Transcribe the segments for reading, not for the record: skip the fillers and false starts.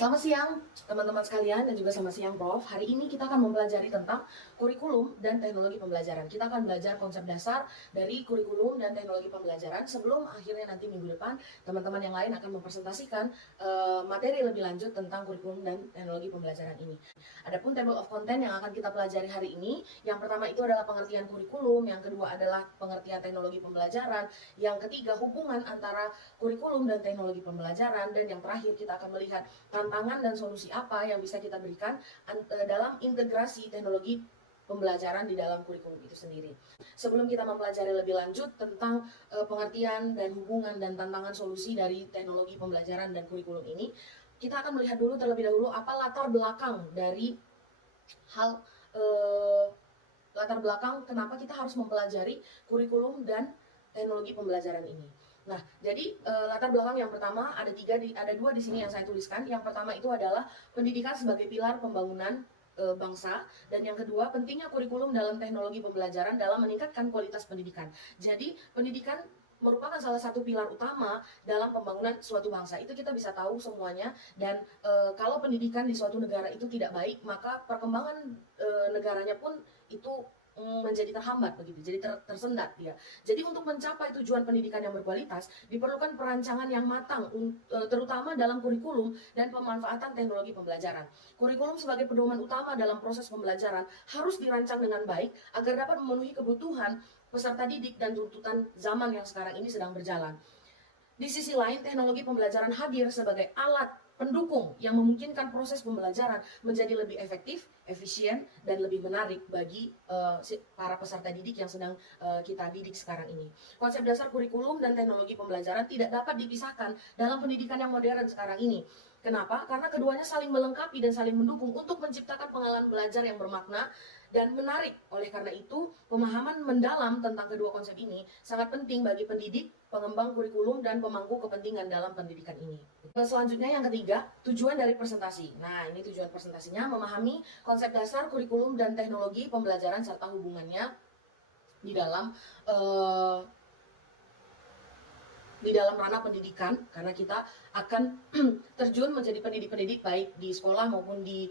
Selamat siang teman-teman sekalian dan juga selamat siang Prof. Hari ini kita akan mempelajari tentang kurikulum dan teknologi pembelajaran. Kita akan belajar konsep dasar dari kurikulum dan teknologi pembelajaran sebelum akhirnya nanti minggu depan teman-teman yang lain akan mempresentasikan materi lebih lanjut tentang kurikulum dan teknologi pembelajaran ini. Adapun table of content yang akan kita pelajari hari ini, yang pertama itu adalah pengertian kurikulum, yang kedua adalah pengertian teknologi pembelajaran, yang ketiga hubungan antara kurikulum dan teknologi pembelajaran, dan yang terakhir kita akan melihat tantangan dan solusi apa yang bisa kita berikan dalam integrasi teknologi pembelajaran di dalam kurikulum itu sendiri. Sebelum kita mempelajari lebih lanjut tentang pengertian dan hubungan dan tantangan solusi dari teknologi pembelajaran dan kurikulum ini, kita akan melihat dulu terlebih dahulu apa latar belakang dari hal latar belakang kenapa kita harus mempelajari kurikulum dan teknologi pembelajaran ini. Nah, jadi latar belakang yang pertama ada dua di sini yang saya tuliskan. Yang pertama itu adalah pendidikan sebagai pilar pembangunan bangsa, dan yang kedua pentingnya kurikulum dalam teknologi pembelajaran dalam meningkatkan kualitas pendidikan. Jadi pendidikan merupakan salah satu pilar utama dalam pembangunan suatu bangsa. Itu kita bisa tahu semuanya, dan kalau pendidikan di suatu negara itu tidak baik, maka perkembangan negaranya pun itu menjadi terhambat begitu, jadi tersendat dia. Jadi untuk mencapai tujuan pendidikan yang berkualitas diperlukan perancangan yang matang, terutama dalam kurikulum dan pemanfaatan teknologi pembelajaran. Kurikulum sebagai pedoman utama dalam proses pembelajaran harus dirancang dengan baik agar dapat memenuhi kebutuhan peserta didik dan tuntutan zaman yang sekarang ini sedang berjalan. Di sisi lain, teknologi pembelajaran hadir sebagai alat pendukung yang memungkinkan proses pembelajaran menjadi lebih efektif, efisien, dan lebih menarik bagi para peserta didik yang sedang kita didik sekarang ini. Konsep dasar kurikulum dan teknologi pembelajaran tidak dapat dipisahkan dalam pendidikan yang modern sekarang ini. Kenapa? Karena keduanya saling melengkapi dan saling mendukung untuk menciptakan pengalaman belajar yang bermakna dan menarik. Oleh karena itu, pemahaman mendalam tentang kedua konsep ini sangat penting bagi pendidik, pengembang kurikulum, dan pemangku kepentingan dalam pendidikan ini. Selanjutnya yang ketiga, tujuan dari presentasi. Nah, ini tujuan presentasinya, memahami konsep dasar kurikulum dan teknologi pembelajaran serta hubungannya di dalam ranah pendidikan, karena kita akan terjun menjadi pendidik-pendidik baik di sekolah maupun di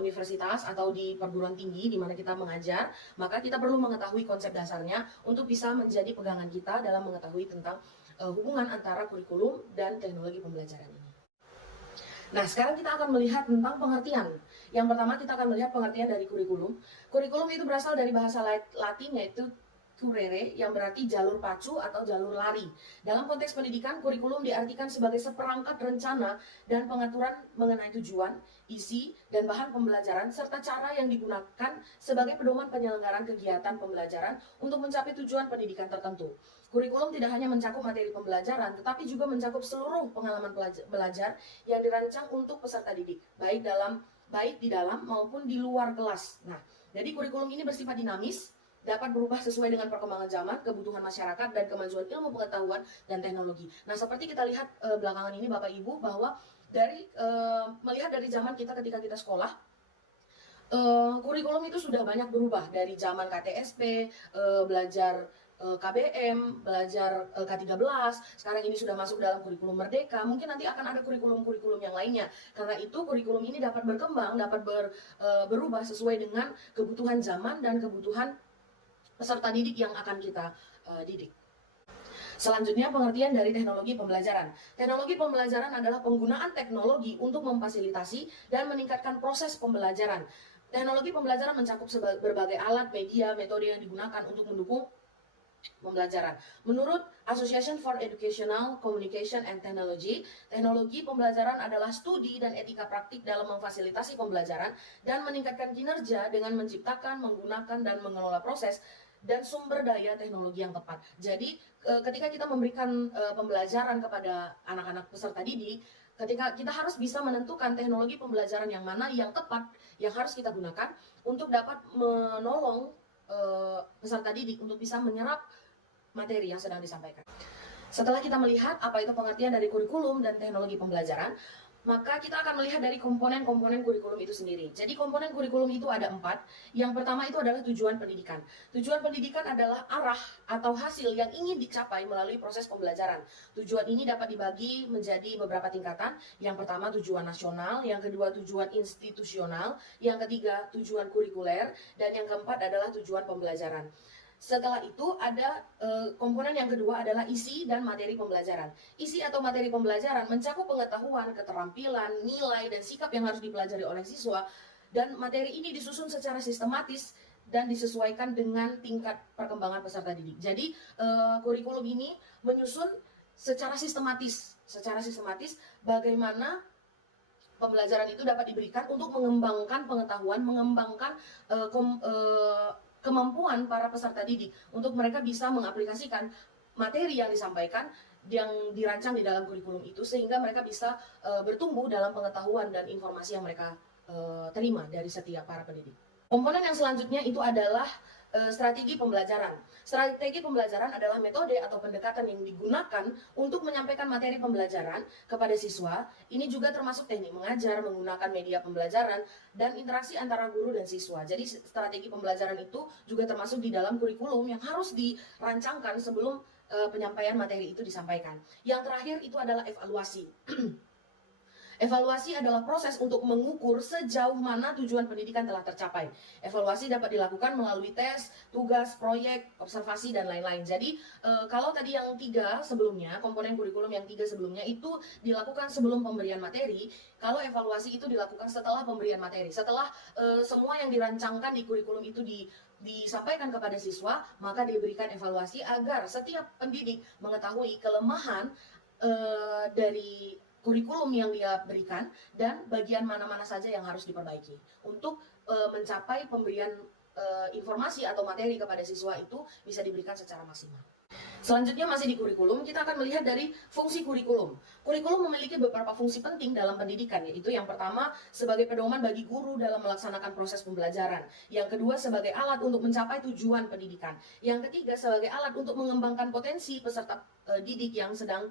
universitas atau di perguruan tinggi di mana kita mengajar, maka kita perlu mengetahui konsep dasarnya untuk bisa menjadi pegangan kita dalam mengetahui tentang hubungan antara kurikulum dan teknologi pembelajaran ini. Nah, sekarang kita akan melihat tentang pengertian. Yang pertama kita akan melihat pengertian dari kurikulum. Kurikulum itu berasal dari bahasa Latin yaitu curere, yang berarti jalur pacu atau jalur lari. Dalam konteks pendidikan, kurikulum diartikan sebagai seperangkat rencana dan pengaturan mengenai tujuan, isi, dan bahan pembelajaran, serta cara yang digunakan sebagai pedoman penyelenggaraan kegiatan pembelajaran untuk mencapai tujuan pendidikan tertentu. Kurikulum tidak hanya mencakup materi pembelajaran, tetapi juga mencakup seluruh pengalaman belajar yang dirancang untuk peserta didik, baik di dalam maupun di luar kelas. Nah, jadi kurikulum ini bersifat dinamis, dapat berubah sesuai dengan perkembangan zaman, kebutuhan masyarakat, dan kemajuan ilmu pengetahuan dan teknologi. Nah, seperti kita lihat belakangan ini Bapak Ibu, bahwa melihat dari zaman kita ketika kita sekolah, kurikulum itu sudah banyak berubah dari zaman KTSP, belajar KBM, belajar K13, sekarang ini sudah masuk dalam kurikulum Merdeka, mungkin nanti akan ada kurikulum-kurikulum yang lainnya. Karena itu kurikulum ini dapat berkembang, dapat berubah sesuai dengan kebutuhan zaman dan kebutuhan peserta didik yang akan kita didik. Selanjutnya, pengertian dari teknologi pembelajaran. Teknologi pembelajaran adalah penggunaan teknologi untuk memfasilitasi dan meningkatkan proses pembelajaran. Teknologi pembelajaran mencakup berbagai alat, media, metode yang digunakan untuk mendukung pembelajaran. Menurut Association for Educational Communication and Technology, teknologi pembelajaran adalah studi dan etika praktik dalam memfasilitasi pembelajaran dan meningkatkan kinerja dengan menciptakan, menggunakan, dan mengelola proses dan sumber daya teknologi yang tepat. Jadi ketika kita memberikan pembelajaran kepada anak-anak peserta didik, ketika kita harus bisa menentukan teknologi pembelajaran yang mana yang tepat yang harus kita gunakan untuk dapat menolong peserta didik untuk bisa menyerap materi yang sedang disampaikan. Setelah kita melihat apa itu pengertian dari kurikulum dan teknologi pembelajaran, Maka kita akan melihat dari komponen-komponen kurikulum itu sendiri. Jadi komponen kurikulum itu ada 4. Yang pertama itu adalah tujuan pendidikan. Tujuan pendidikan adalah arah atau hasil yang ingin dicapai melalui proses pembelajaran. Tujuan ini dapat dibagi menjadi beberapa tingkatan. Yang pertama tujuan nasional, yang kedua tujuan institusional, yang ketiga tujuan kurikuler, dan yang keempat adalah tujuan pembelajaran. Setelah itu ada komponen yang kedua adalah isi dan materi pembelajaran. Isi atau materi pembelajaran mencakup pengetahuan, keterampilan, nilai, dan sikap yang harus dipelajari oleh siswa. Dan materi ini disusun secara sistematis dan disesuaikan dengan tingkat perkembangan peserta didik. Jadi kurikulum ini menyusun secara sistematis bagaimana pembelajaran itu dapat diberikan untuk mengembangkan pengetahuan, mengembangkan kemampuan para peserta didik untuk mereka bisa mengaplikasikan materi yang disampaikan, yang dirancang di dalam kurikulum itu, sehingga mereka bisa bertumbuh dalam pengetahuan dan informasi yang mereka terima dari setiap para pendidik. Komponen yang selanjutnya itu adalah strategi pembelajaran. Strategi pembelajaran adalah metode atau pendekatan yang digunakan untuk menyampaikan materi pembelajaran kepada siswa. Ini juga termasuk teknik mengajar, menggunakan media pembelajaran, dan interaksi antara guru dan siswa. Jadi strategi pembelajaran itu juga termasuk di dalam kurikulum yang harus dirancangkan sebelum penyampaian materi itu disampaikan. Yang terakhir itu adalah evaluasi. Evaluasi adalah proses untuk mengukur sejauh mana tujuan pendidikan telah tercapai. Evaluasi dapat dilakukan melalui tes, tugas, proyek, observasi, dan lain-lain. Jadi kalau tadi yang 3 sebelumnya, komponen kurikulum yang 3 sebelumnya itu dilakukan sebelum pemberian materi, kalau evaluasi itu dilakukan setelah pemberian materi. Setelah semua yang dirancangkan di kurikulum itu disampaikan kepada siswa, maka diberikan evaluasi agar setiap pendidik mengetahui kelemahan dari kurikulum yang dia berikan dan bagian mana-mana saja yang harus diperbaiki untuk mencapai pemberian informasi atau materi kepada siswa itu bisa diberikan secara maksimal. Selanjutnya masih di kurikulum, kita akan melihat dari fungsi kurikulum. Kurikulum memiliki beberapa fungsi penting dalam pendidikan, yaitu yang pertama sebagai pedoman bagi guru dalam melaksanakan proses pembelajaran. Yang kedua sebagai alat untuk mencapai tujuan pendidikan. Yang ketiga sebagai alat untuk mengembangkan potensi peserta didik yang sedang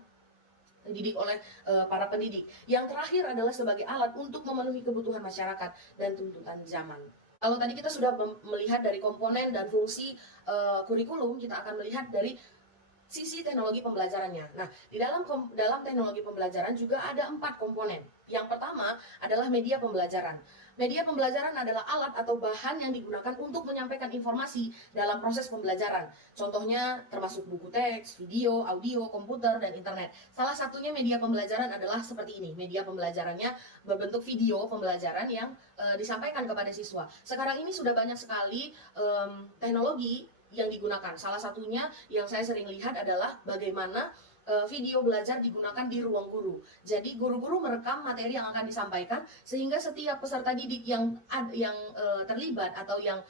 dididik oleh para pendidik. Yang terakhir adalah sebagai alat untuk memenuhi kebutuhan masyarakat dan tuntutan zaman. Kalau tadi kita sudah melihat dari komponen dan fungsi kurikulum, kita akan melihat dari sisi teknologi pembelajarannya. Nah, di dalam teknologi pembelajaran juga ada 4 komponen. Yang pertama adalah media pembelajaran. Media pembelajaran adalah alat atau bahan yang digunakan untuk menyampaikan informasi dalam proses pembelajaran. Contohnya termasuk buku teks, video, audio, komputer, dan internet. Salah satunya media pembelajaran adalah seperti ini. Media pembelajarannya berbentuk video pembelajaran yang disampaikan kepada siswa. Sekarang ini sudah banyak sekali teknologi yang digunakan. Salah satunya yang saya sering lihat adalah bagaimana video belajar digunakan di ruang guru. Jadi guru-guru merekam materi yang akan disampaikan sehingga setiap peserta didik yang terlibat atau yang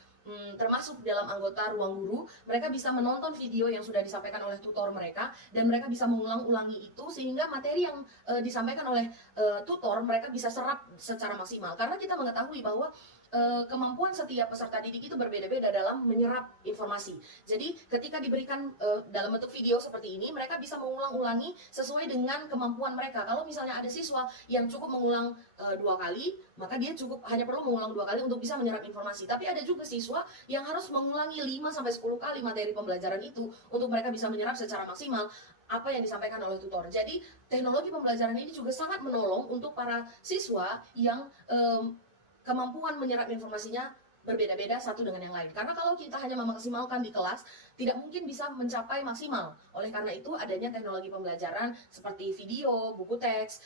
termasuk dalam anggota ruang guru, mereka bisa menonton video yang sudah disampaikan oleh tutor mereka dan mereka bisa mengulang-ulangi itu sehingga materi yang disampaikan oleh tutor mereka bisa serap secara maksimal. Karena kita mengetahui bahwa kemampuan setiap peserta didik itu berbeda-beda dalam menyerap informasi. Jadi ketika diberikan dalam bentuk video seperti ini, mereka bisa mengulang-ulangi sesuai dengan kemampuan mereka. Kalau misalnya ada siswa yang cukup mengulang 2 kali, maka dia hanya perlu mengulang 2 kali untuk bisa menyerap informasi. Tapi ada juga siswa yang harus mengulangi 5-10 kali materi pembelajaran itu untuk mereka bisa menyerap secara maksimal apa yang disampaikan oleh tutor. Jadi teknologi pembelajaran ini juga sangat menolong untuk para siswa yang kemampuan menyerap informasinya berbeda-beda satu dengan yang lain. Karena kalau kita hanya memaksimalkan di kelas, tidak mungkin bisa mencapai maksimal. Oleh karena itu adanya teknologi pembelajaran seperti video, buku teks,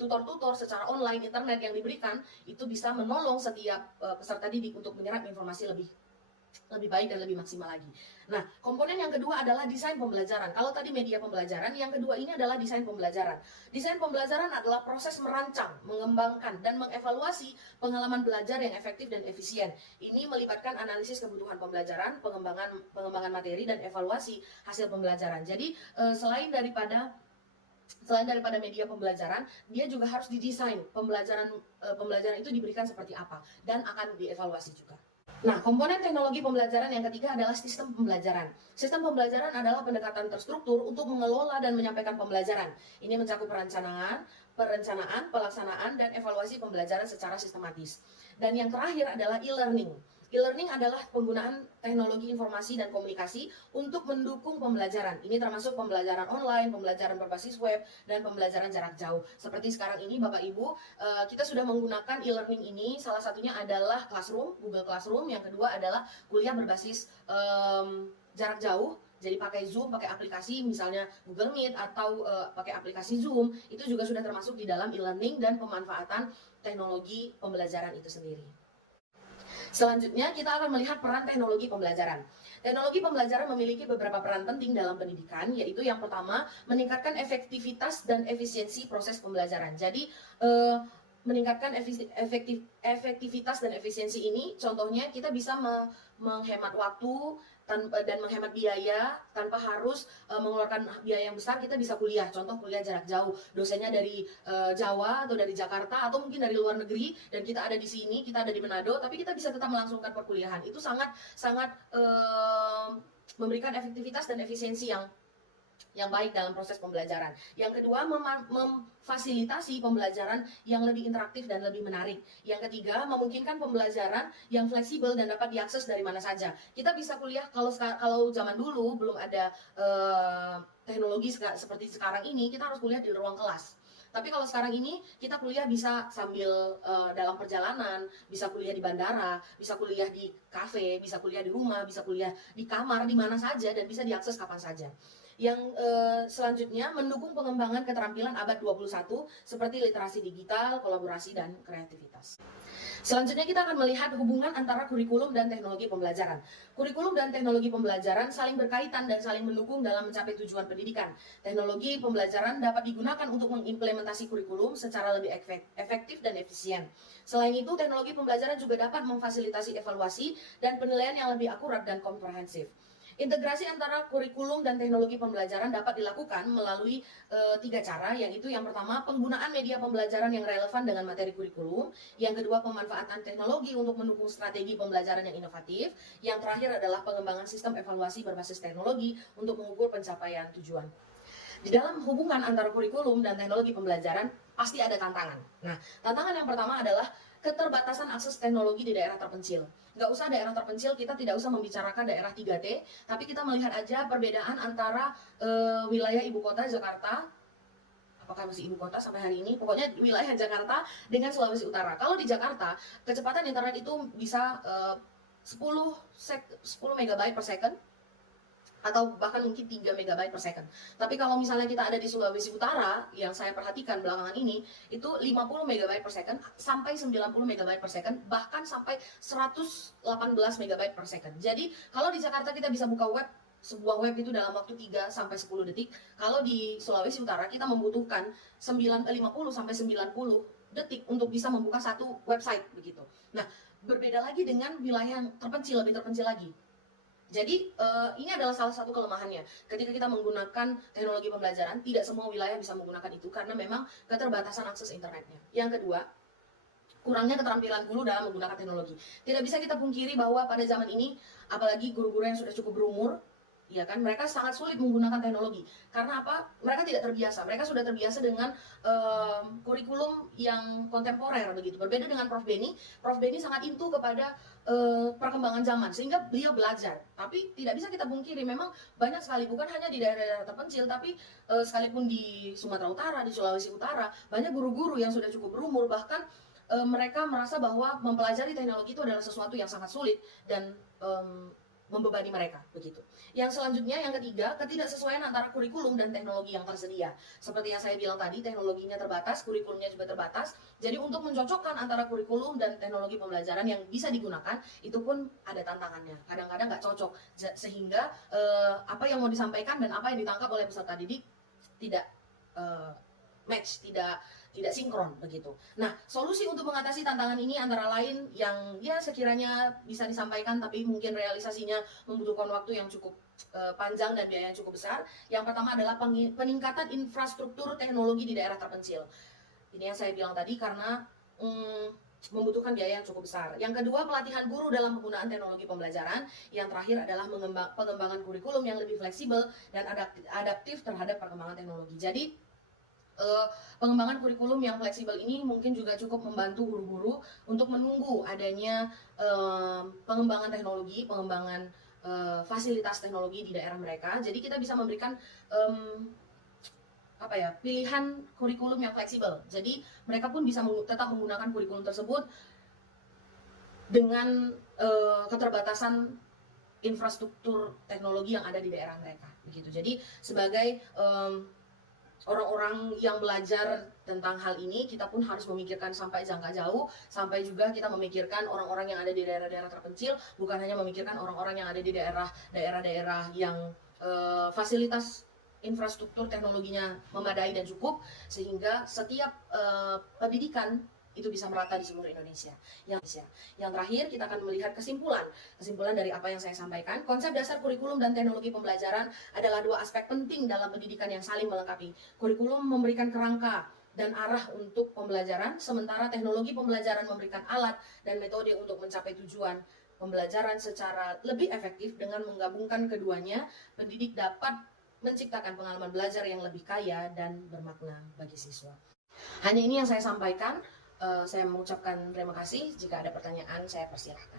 tutor-tutor secara online, internet yang diberikan, itu bisa menolong setiap peserta didik untuk menyerap informasi lebih baik dan lebih maksimal lagi. Nah, komponen yang kedua adalah desain pembelajaran. Kalau tadi media pembelajaran, yang kedua ini adalah desain pembelajaran. Desain pembelajaran adalah proses merancang, mengembangkan, dan mengevaluasi pengalaman belajar yang efektif dan efisien. Ini melibatkan analisis kebutuhan pembelajaran, pengembangan materi, dan evaluasi hasil pembelajaran. Jadi, selain daripada media pembelajaran, dia juga harus didesain pembelajaran itu diberikan seperti apa dan akan dievaluasi juga. Nah, komponen teknologi pembelajaran yang ketiga adalah sistem pembelajaran. Sistem pembelajaran adalah pendekatan terstruktur untuk mengelola dan menyampaikan pembelajaran. Ini mencakup perencanaan, perencanaan, pelaksanaan, dan evaluasi pembelajaran secara sistematis. Dan yang terakhir adalah e-learning. E-learning adalah penggunaan teknologi informasi dan komunikasi untuk mendukung pembelajaran. Ini termasuk pembelajaran online, pembelajaran berbasis web, dan pembelajaran jarak jauh. Seperti sekarang ini Bapak Ibu, kita sudah menggunakan e-learning ini, salah satunya adalah Classroom, Google Classroom, yang kedua adalah kuliah berbasis jarak jauh. Jadi pakai Zoom, pakai aplikasi misalnya Google Meet atau pakai aplikasi Zoom, itu juga sudah termasuk di dalam e-learning dan pemanfaatan teknologi pembelajaran itu sendiri. Selanjutnya kita akan melihat peran teknologi pembelajaran. Teknologi pembelajaran memiliki beberapa peran penting dalam pendidikan, yaitu yang pertama meningkatkan efektivitas dan efisiensi proses pembelajaran. Jadi meningkatkan efektivitas dan efisiensi ini, contohnya kita bisa menghemat waktu dan menghemat biaya tanpa harus mengeluarkan biaya yang besar. Kita bisa kuliah, contoh kuliah jarak jauh, dosennya dari Jawa atau dari Jakarta atau mungkin dari luar negeri, dan kita ada di sini, kita ada di Manado, tapi kita bisa tetap melangsungkan perkuliahan. Itu sangat memberikan efektivitas dan efisiensi yang baik dalam proses pembelajaran. Yang kedua, memfasilitasi pembelajaran yang lebih interaktif dan lebih menarik. Yang ketiga, memungkinkan pembelajaran yang fleksibel dan dapat diakses dari mana saja. Kita bisa kuliah, kalau zaman dulu belum ada teknologi seperti sekarang ini, kita harus kuliah di ruang kelas. Tapi kalau sekarang ini kita kuliah bisa sambil dalam perjalanan, bisa kuliah di bandara, bisa kuliah di kafe, bisa kuliah di rumah, bisa kuliah di kamar, di mana saja, dan bisa diakses kapan saja. Yang selanjutnya, mendukung pengembangan keterampilan abad 21 seperti literasi digital, kolaborasi, dan kreativitas. Selanjutnya kita akan melihat hubungan antara kurikulum dan teknologi pembelajaran. Kurikulum dan teknologi pembelajaran saling berkaitan dan saling mendukung dalam mencapai tujuan pendidikan. Teknologi pembelajaran dapat digunakan untuk mengimplementasi kurikulum secara lebih efektif dan efisien. Selain itu, teknologi pembelajaran juga dapat memfasilitasi evaluasi dan penilaian yang lebih akurat dan komprehensif. Integrasi antara kurikulum dan teknologi pembelajaran dapat dilakukan melalui 3 cara, yaitu yang pertama, penggunaan media pembelajaran yang relevan dengan materi kurikulum. Yang kedua, pemanfaatan teknologi untuk mendukung strategi pembelajaran yang inovatif. Yang terakhir adalah pengembangan sistem evaluasi berbasis teknologi untuk mengukur pencapaian tujuan. Di dalam hubungan antara kurikulum dan teknologi pembelajaran pasti ada tantangan. Nah, tantangan yang pertama adalah keterbatasan akses teknologi di daerah terpencil. Nggak usah daerah terpencil, kita tidak usah membicarakan daerah 3T, tapi kita melihat aja perbedaan antara wilayah ibu kota Jakarta, apakah masih ibu kota sampai hari ini, pokoknya wilayah Jakarta dengan Sulawesi Utara. Kalau di Jakarta, kecepatan internet itu bisa 10 megabyte per second, atau bahkan mungkin 3 megabyte per second. Tapi kalau misalnya kita ada di Sulawesi Utara, yang saya perhatikan belakangan ini, itu 50 megabyte per second sampai 90 megabyte per second, bahkan sampai 118 megabyte per second. Jadi kalau di Jakarta kita bisa buka sebuah web itu dalam waktu 3 sampai 10 detik, kalau di Sulawesi Utara kita membutuhkan 50 sampai 90 detik untuk bisa membuka satu website begitu. Nah, berbeda lagi dengan wilayah yang terpencil, lebih terpencil lagi. Jadi ini adalah salah satu kelemahannya. Ketika kita menggunakan teknologi pembelajaran, tidak semua wilayah bisa menggunakan itu karena memang keterbatasan akses internetnya. Yang kedua, kurangnya keterampilan guru dalam menggunakan teknologi. Tidak bisa kita pungkiri bahwa pada zaman ini, apalagi guru-guru yang sudah cukup berumur, ya kan, mereka sangat sulit menggunakan teknologi. Karena apa? Mereka tidak terbiasa. Mereka sudah terbiasa dengan kurikulum yang kontemporer begitu. Berbeda dengan Prof. Beni. Prof. Beni sangat into kepada perkembangan zaman, sehingga beliau belajar. Tapi tidak bisa kita pungkiri, memang banyak sekali, bukan hanya di daerah-daerah terpencil, tapi sekalipun di Sumatera Utara, di Sulawesi Utara, banyak guru-guru yang sudah cukup berumur, bahkan mereka merasa bahwa mempelajari teknologi itu adalah sesuatu yang sangat sulit dan membebani mereka begitu. Yang selanjutnya, yang ketiga, ketidaksesuaian antara kurikulum dan teknologi yang tersedia. Seperti yang saya bilang tadi, teknologinya terbatas, kurikulumnya juga terbatas. Jadi untuk mencocokkan antara kurikulum dan teknologi pembelajaran yang bisa digunakan, itu pun ada tantangannya. Kadang-kadang nggak cocok, sehingga apa yang mau disampaikan dan apa yang ditangkap oleh peserta didik tidak match, tidak sinkron begitu. Nah, solusi untuk mengatasi tantangan ini antara lain yang ya sekiranya bisa disampaikan tapi mungkin realisasinya membutuhkan waktu yang cukup panjang dan biaya yang cukup besar. Yang pertama adalah peningkatan infrastruktur teknologi di daerah terpencil. Ini yang saya bilang tadi, karena membutuhkan biaya yang cukup besar. Yang kedua, pelatihan guru dalam penggunaan teknologi pembelajaran. Yang terakhir adalah pengembangan kurikulum yang lebih fleksibel dan adaptif terhadap perkembangan teknologi. Jadi Pengembangan kurikulum yang fleksibel ini mungkin juga cukup membantu guru-guru untuk menunggu adanya pengembangan teknologi, pengembangan fasilitas teknologi di daerah mereka. Jadi kita bisa memberikan pilihan kurikulum yang fleksibel. Jadi mereka pun bisa tetap menggunakan kurikulum tersebut dengan keterbatasan infrastruktur teknologi yang ada di daerah mereka. Begitu. Jadi sebagai orang-orang yang belajar tentang hal ini, kita pun harus memikirkan sampai jangka jauh, sampai juga kita memikirkan orang-orang yang ada di daerah-daerah terpencil, bukan hanya memikirkan orang-orang yang ada di daerah-daerah yang fasilitas infrastruktur teknologinya memadai dan cukup, sehingga setiap pendidikan itu bisa merata di seluruh Indonesia. Yang terakhir, kita akan melihat kesimpulan dari apa yang saya sampaikan. Konsep dasar kurikulum dan teknologi pembelajaran adalah dua aspek penting dalam pendidikan yang saling melengkapi. Kurikulum memberikan kerangka dan arah untuk pembelajaran, sementara teknologi pembelajaran memberikan alat dan metode untuk mencapai tujuan pembelajaran secara lebih efektif. Dengan menggabungkan keduanya, pendidik dapat menciptakan pengalaman belajar yang lebih kaya dan bermakna bagi siswa. Hanya ini yang saya sampaikan. Saya mengucapkan terima kasih. Jika ada pertanyaan, saya persilahkan.